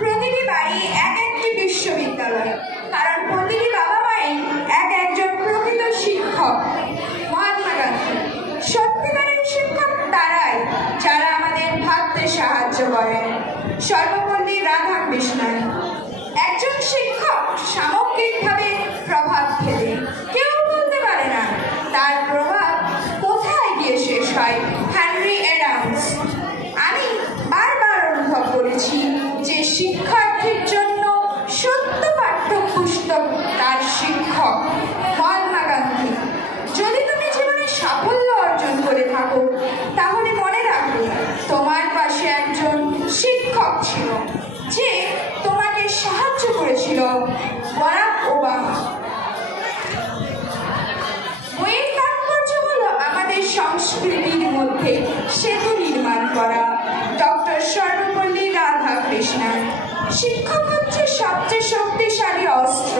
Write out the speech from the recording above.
প্রতিটি বাড়ি এক একটি বিশ্ববিদ্যালয়, কারণ প্রতিটি বাবা মাই একজন প্রকৃত শিক্ষক। মহাত্মা গান্ধী। সত্যিকারের শিক্ষক তারাই যারা আমাদের ভাবতে সাহায্য করেন। সর্বপল্লী রাধাকৃষ্ণন। একজন শিক্ষক সামগ্রিকভাবে প্রভাব ফেলে, কেউ বলতে পারে না তার প্রভাব কোথায় গিয়ে শেষ হয়। Henry Adams. আমি বারবার অনুভব করেছি যে শিক্ষার্থীর জন্য সত্য পাঠ্যপুস্তক তার শিক্ষক। মহাত্মা গান্ধী। যদি তুমি জীবনে সাফল্য অর্জন করে থাকো তাহলে মনে রাখো তোমার পাশে একজন শিক্ষক ছিল যে তোমাকে সাহায্য করেছিল। Barack Obama. বইয়ের তাৎপর্য হলো আমাদের সংস্কৃতির মধ্যে সেতু নির্মাণ করা। ডক্টর সর্বপল্লী রাধাকৃষ্ণন। শিক্ষক হচ্ছে সবচেয়ে শক্তিশালী অস্ত্র